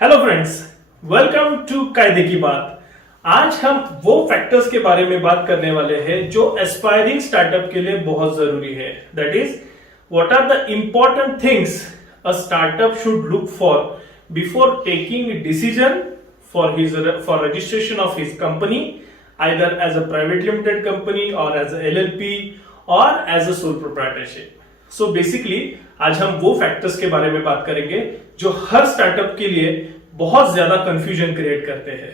Hello friends, welcome to कायदे की बात। आज हम वो फैक्टर्स के बारे में बात करने वाले हैं जो एस्पायरिंग स्टार्टअप के लिए बहुत जरूरी है। That is what are the important things a startup should look for before taking decision for registration of his company, either as a private limited company or as a LLP or as a sole proprietorship. So basically आज हम वो factors के बारे में बात करेंगे जो हर startup के लिए बहुत ज्यादा कंफ्यूजन क्रिएट करते हैं।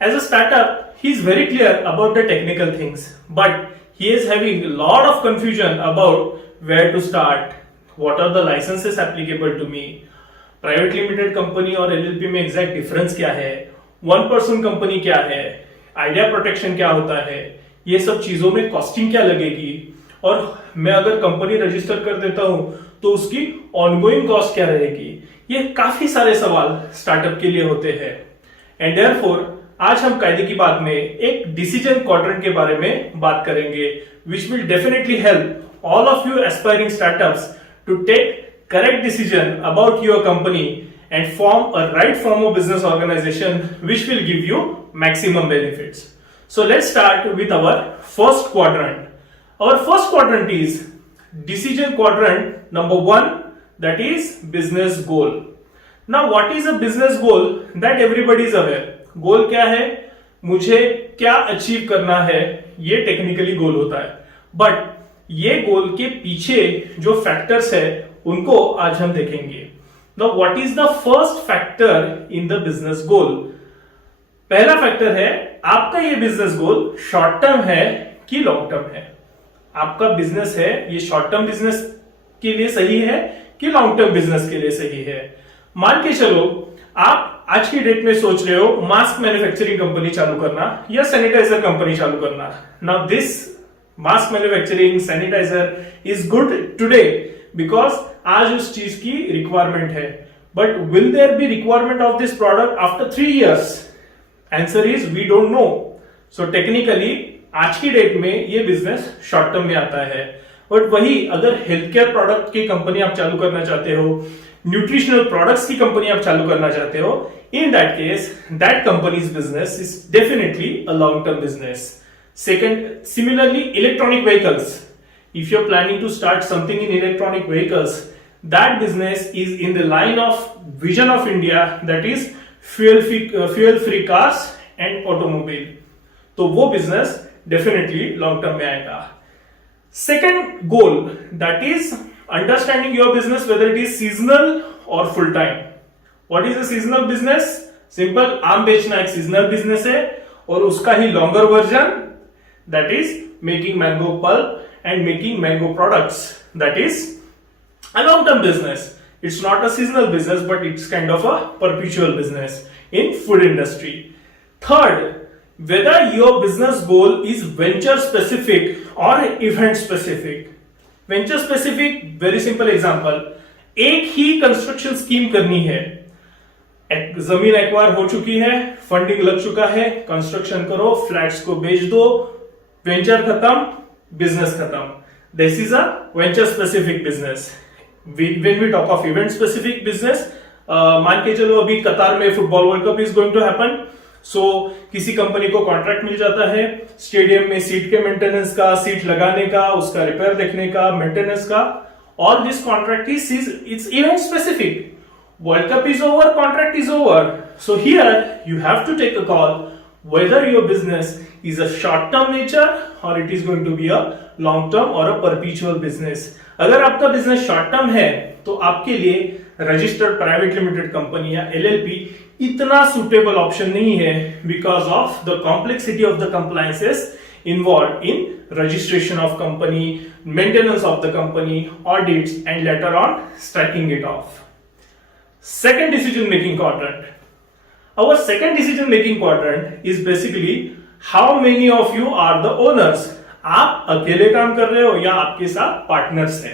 As a startup, he is very clear about the technical things, but he is having a lot of confusion about where to start, what are the licenses applicable to me, private limited company और LLP में exact difference क्या है, one person company क्या है, idea protection क्या होता है, ये सब चीजों में कॉस्टिंग क्या लगेगी, और मैं अगर कंपनी रजिस्टर कर देता हूं तो उसकी ऑनगोइंग कॉस्ट क्या रहेगी। ये काफी सारे सवाल स्टार्टअप के लिए होते हैं। एंड देयरफॉर आज हम कायदे की बात में एक डिसीजन क्वाड्रेंट के बारे में बात करेंगे, which will definitely help all of you aspiring startups to take correct decision about your company and form a right form of business organization which will give you maximum benefits. So let's start with our first quadrant. Our first quadrant is decision quadrant number 1, that is business goal. Now what is a business goal? That everybody is aware. Goal क्या है? मुझे क्या achieve करना है, ये technically गोल होता है, but ये गोल के पीछे जो फैक्टर्स है उनको आज हम देखेंगे। Now, what is the first factor in the business goal? पहला फैक्टर है आपका ये बिजनेस गोल शॉर्ट टर्म है कि लॉन्ग टर्म है। आपका बिजनेस है ये शॉर्ट टर्म बिजनेस के लिए सही है कि लॉन्ग टर्म बिजनेस के लिए सही है। मान के चलो आप आज की डेट में सोच रहे हो मास्क मैन्युफैक्चरिंग कंपनी चालू करना या सैनिटाइजर कंपनी चालू करना। Now this mask manufacturing sanitiser is good today because आज उस चीज की रिक्वायरमेंट है, but will there be requirement of this product after 3 years? Answer is we don't know. So technically आज की डेट में ये बिजनेस शॉर्ट टर्म में आता है, बट वही अगर हेल्थ केयर प्रोडक्ट की कंपनी आप चालू करना चाहते हो, न्यूट्रिशनल प्रोडक्ट्स की कंपनी आप चालू करना चाहते हो, in that case that companies business is definitely a long term business. Second, similarly electronic vehicles, if you're planning to start something in electronic vehicles, that business is in the line of vision of India, that is fuel free cars and automobile. तो वो business definitely long term में आएगा। Second goal, that is understanding your business whether it is seasonal or full time. What is a seasonal business? Simple, आम बेचना एक seasonal business है और उसका ही longer version, that is making mango pulp and making mango products, that is a long term business. It's not a seasonal business, but it's kind of a perpetual business in food industry. Third, whether your business goal is venture specific or event specific. Venture specific, very simple example, एक ही construction scheme करनी है, जमीन acquire हो चुकी है, funding लग चुका है, कंस्ट्रक्शन करो, फ्लैट्स को बेच दो, वेंचर खत्म, बिजनेस खत्म। This is a venture specific business. When we talk of event specific business, मान के चलो अभी कतार में football world cup is going to happen, so किसी कंपनी को कॉन्ट्रैक्ट मिल जाता है स्टेडियम में सीट के मेंटेनेंस का, सीट लगाने का, उसका रिपेयर देखने का, मेंटेनेंस का। All this contract is event specific. World cup is over, contract is over, so here you have to take a call whether your business is a short term nature or it is going to be a long term or a perpetual business. अगर आपका business short term है तो आपके लिए registered private limited company या LLP इतना suitable option नहीं है because of the complexity of the compliances involve in registration of company, maintenance of the company, audits and later on striking it of. Second decision making quadrant. Our second decision making quadrant is basically how many of you are the owners. आप अकेले काम कर रहे हो या आपके साथ partners है।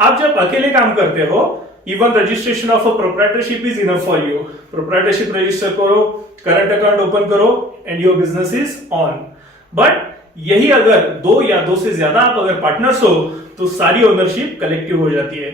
आप जब अकेले काम करते हो, even registration of a proprietorship is enough for you. Proprietorship register करो, करंट अकाउंट ओपन करो and your business is on. But यही अगर दो या दो से ज्यादा आप अगर पार्टनर्स हो तो सारी ओनरशिप कलेक्टिव हो जाती है।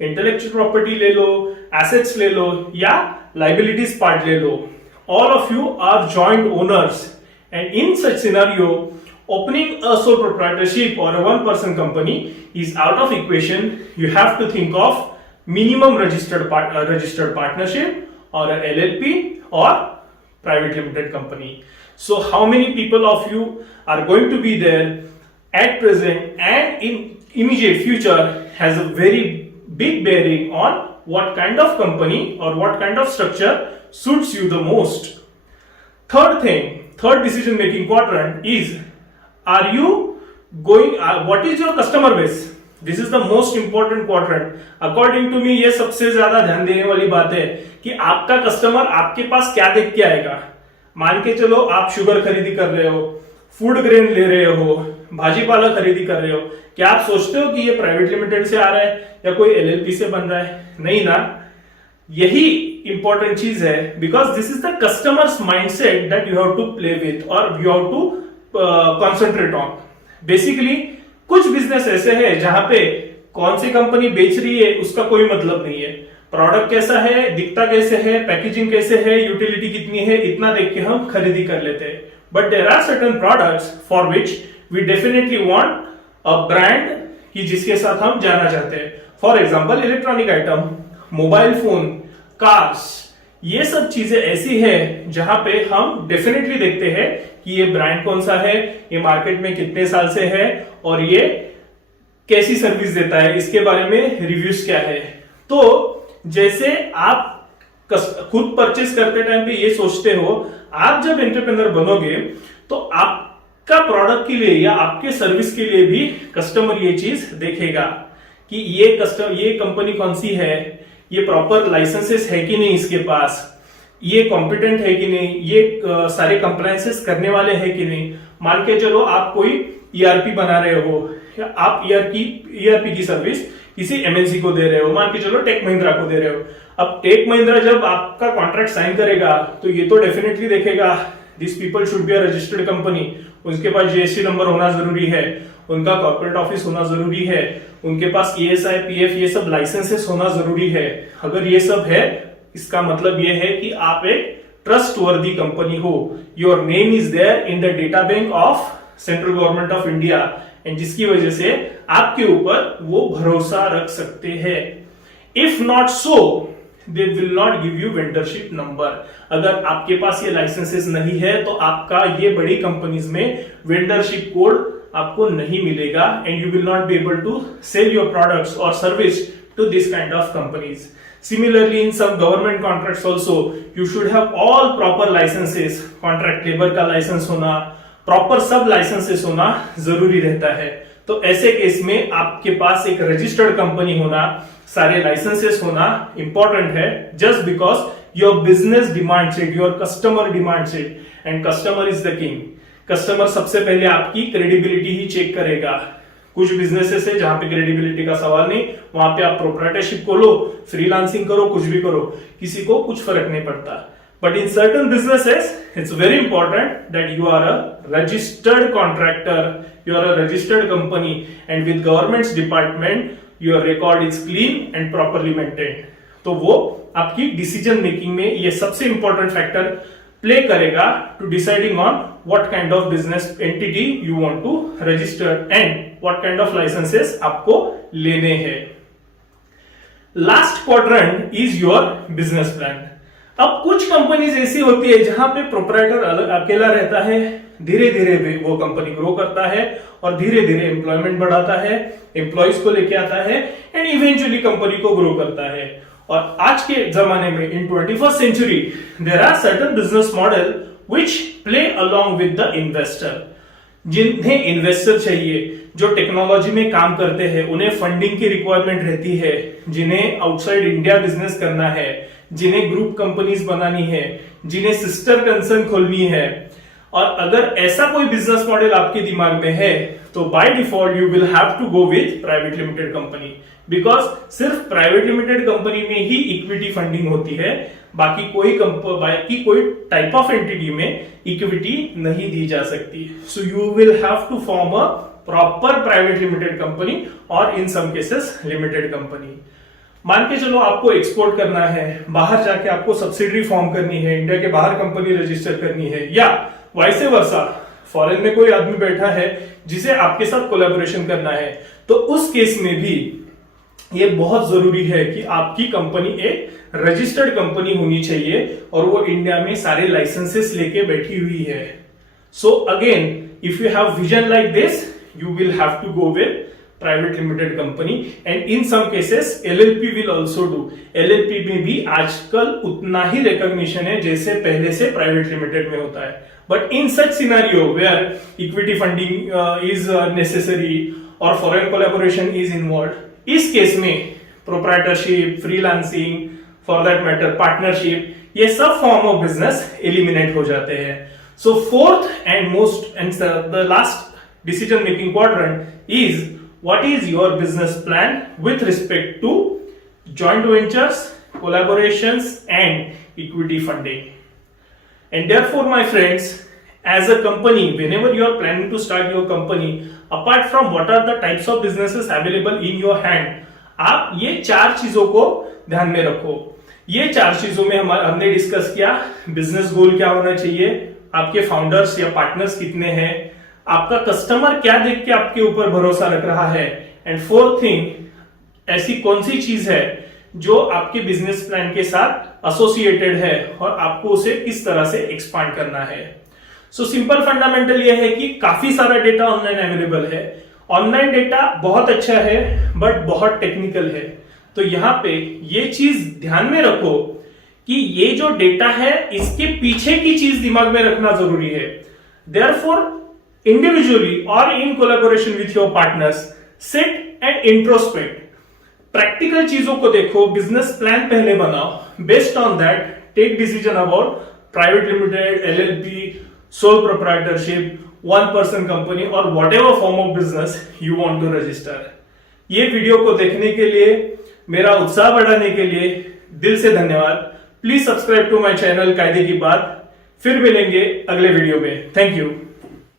इंटेलेक्चुअल प्रॉपर्टी ले लो, एसेट्स ले लो या लाइबिलिटीज पार्ट ले लो, all of you are joint owners, and in such scenario opening a sole proprietorship or a one person company is out of equation. You have to think of minimum registered partnership or a LLP or private limited company. So how many people of you are going to be there at present and in immediate future has a very big bearing on what kind of company or what kind of structure suits you the most. Third decision making quadrant is, are you going, what is your customer base? This is the most important quadrant. According to me ये सबसे ज्यादा ध्यान देने वाली बात है कि आपका कस्टमर आपके पास क्या देख के आएगा। मान के चलो आप शुगर खरीदी कर रहे हो, फूड ग्रेन ले रहे हो, भाजी पाला खरीदी कर रहे हो, क्या आप सोचते हो कि ये प्राइवेट लिमिटेड से आ रहा है या कोई एलएलपी से बन रहा है? नहीं ना। यही इंपॉर्टेंट चीज है, because this is the customer's mindset that you have to play with और you have to concentrate on. Basically कुछ बिजनेस ऐसे हैं जहां पे कौन सी कंपनी बेच रही है उसका कोई मतलब नहीं है, प्रोडक्ट कैसा है, दिखता कैसे है, पैकेजिंग कैसे है, यूटिलिटी कितनी है, इतना देख के हम खरीदी कर लेते हैं। But there are certain products for which we definitely want a brand कि जिसके साथ हम जाना चाहते हैं। For example electronic item, mobile phone, cars, ये सब चीजें ऐसी है जहां पे हम डेफिनेटली देखते हैं कि ये ब्रांड कौन सा है, ये मार्केट में कितने साल से है और ये कैसी सर्विस देता है, इसके बारे में रिव्यूज क्या है। तो जैसे आप खुद परचेस करते टाइम पे ये सोचते हो, आप जब एंटरप्रेन्योर बनोगे तो आपका प्रोडक्ट के लिए या आपके सर्विस के लिए भी कस्टमर ये चीज देखेगा कि ये कंपनी कौन सी है, ये प्रॉपर लाइसेंसेस है कि नहीं इसके पास, ये कॉम्पिटेंट है कि नहीं, ये सारे कंप्लायंसेस करने वाले हैं कि नहीं। मान के चलो आप कोई ईआरपी बना रहे हो या आप ईआरपी की सर्विस किसी एमएनसी को दे रहे हो, मान के चलो टेक महिंद्रा को दे रहे हो। अब टेक महिंद्रा जब आपका कॉन्ट्रैक्ट साइन करेगा तो ये तो डेफिनेटली देखेगा this people should be a registered company, उसके पास जीएसटी नंबर होना जरूरी है, उनका कॉर्पोरेट ऑफिस होना जरूरी है, उनके पास ईएसआई पीएफ ये सब लाइसेंसेस होना जरूरी है। अगर ये सब है इसका मतलब ये है कि आप एक ट्रस्ट वर्दी कंपनी हो, your name is there in the data bank of central government of India, and जिसकी वजह से आपके ऊपर वो भरोसा रख सकते हैं। If not so they will not give you वेंडरशिप number. अगर आपके पास ये लाइसेंसेस नहीं है तो आपका ये बड़ी कंपनीज में वेंडरशिप कोड आपको नहीं मिलेगा and you will not be able to sell your products और service to this kind of companies. Similarly, in some government contracts also, you should have all proper licenses, contract labor का licence होना, proper सब licences होना जरूरी रहता है। तो ऐसे केस में आपके पास एक रजिस्टर्ड कंपनी होना, सारे लाइसेंसेस होना इंपॉर्टेंट है, just because your business demands it, your customer demands it, and customer is the king. Customer सबसे पहले आपकी क्रेडिबिलिटी ही चेक करेगा। कुछ बिजनेसेस है जहां पे क्रेडिबिलिटी का सवाल नहीं, वहां पे आप प्रोप्राइटरशिप खोलो, फ्रीलांसिंग करो, कुछ भी करो, किसी को कुछ फर्क नहीं पड़ता। But in certain businesses it's very important that you are a registered contractor, you are a registered company, and with government department your record is clean and properly maintained. तो वो आपकी डिसीजन मेकिंग में ये सबसे important factor play करेगा to deciding on what kind of business entity you want to register and what kind of licenses आपको लेने हैं। Last quadrant is your business plan. अब कुछ कंपनीज ऐसी होती है जहां पे प्रोप्राइटर अकेला रहता है, धीरे धीरे वो कंपनी ग्रो करता है और धीरे धीरे एम्प्लॉयमेंट बढ़ाता है, एम्प्लॉयज को लेके आता है एंड इवेंचुअली कंपनी को ग्रो करता है। और आज के जमाने में in 21st century there are certain business model which play along with the investor। जिन्हें इन्वेस्टर चाहिए, जो टेक्नोलॉजी में काम करते हैं, उन्हें फंडिंग की रिक्वायरमेंट रहती है, जिन्हें आउटसाइड इंडिया बिजनेस करना है, जिन्हें ग्रुप कंपनीज बनानी है, जिन्हें सिस्टर कंसर्न खोलनी है। और अगर ऐसा कोई बिजनेस मॉडल आपके दिमाग में है तो by default you will have to go with private limited company, because सिर्फ प्राइवेट लिमिटेड कंपनी में ही इक्विटी फंडिंग होती है, बाकी कोई टाइप ऑफ एंटिटी में इक्विटी नहीं दी जा सकती। So you will have to form a proper private limited company और in some cases limited company. मान के चलो आपको एक्सपोर्ट करना है, बाहर जाके आपको सब्सिडरी फॉर्म करनी है, इंडिया के बाहर कंपनी रजिस्टर करनी है, या वाइस वर्सा फॉरेन में कोई आदमी बैठा है जिसे आपके साथ कोलैबोरेशन करना है, तो उस केस में भी ये बहुत जरूरी है कि आपकी कंपनी एक रजिस्टर्ड कंपनी होनी चाहिए और वो इंडिया में सारे लाइसेंसेस लेके बैठी हुई है। So again if you have vision like this, you will have to go with private limited company and in some cases LLP will also do। LLP में भी आजकल उतना ही recognition है जैसे पहले से private limited में होता है। But in such scenario where equity funding is necessary or foreign collaboration is involved, इस केस में proprietorship, freelancing, for that matter partnership, ये सब form of business eliminate हो जाते हैं। So fourth and most and the last decision making quadrant is what is your business plan with respect to joint ventures, collaborations and equity funding। And therefore my friends, as a company, whenever you are planning to start your company, apart from what are the types of businesses available in your hand, आप ये 4 चीजों को ध्यान में रखो। ये 4 चीजों में हमने डिस्कस किया, बिजनेस गोल क्या होना चाहिए, आपके फाउंडर्स या पार्टनर्स कितने हैं, आपका कस्टमर क्या देख के आपके ऊपर भरोसा रख रहा है, एंड फोर्थ थिंग, ऐसी कौन सी चीज है जो आपके बिजनेस प्लान के साथ एसोसिएटेड है और आपको उसे किस तरह से एक्सपांड करना है। सो सिंपल फंडामेंटल ये है कि काफी सारा डेटा ऑनलाइन अवेलेबल है। ऑनलाइन डेटा बहुत अच्छा है बट बहुत टेक्निकल है, तो यहाँ पे ये चीज ध्यान में रखो कि ये जो डेटा है इसके पीछे की चीज दिमाग में रखना जरूरी है। Therefore individually or in collaboration with your partners, sit and introspect, practical चीजों को देखो, बिजनेस प्लान पहले बनाओ, based on that take decision about private limited, LLP, sole proprietorship, one person company और whatever form of business you want to register. ये video को देखने के लिए, मेरा उत्साह बढ़ाने के लिए दिल से धन्यवाद। Please subscribe to my channel कायदे की बात। फिर मिलेंगे अगले वीडियो में। Thank you.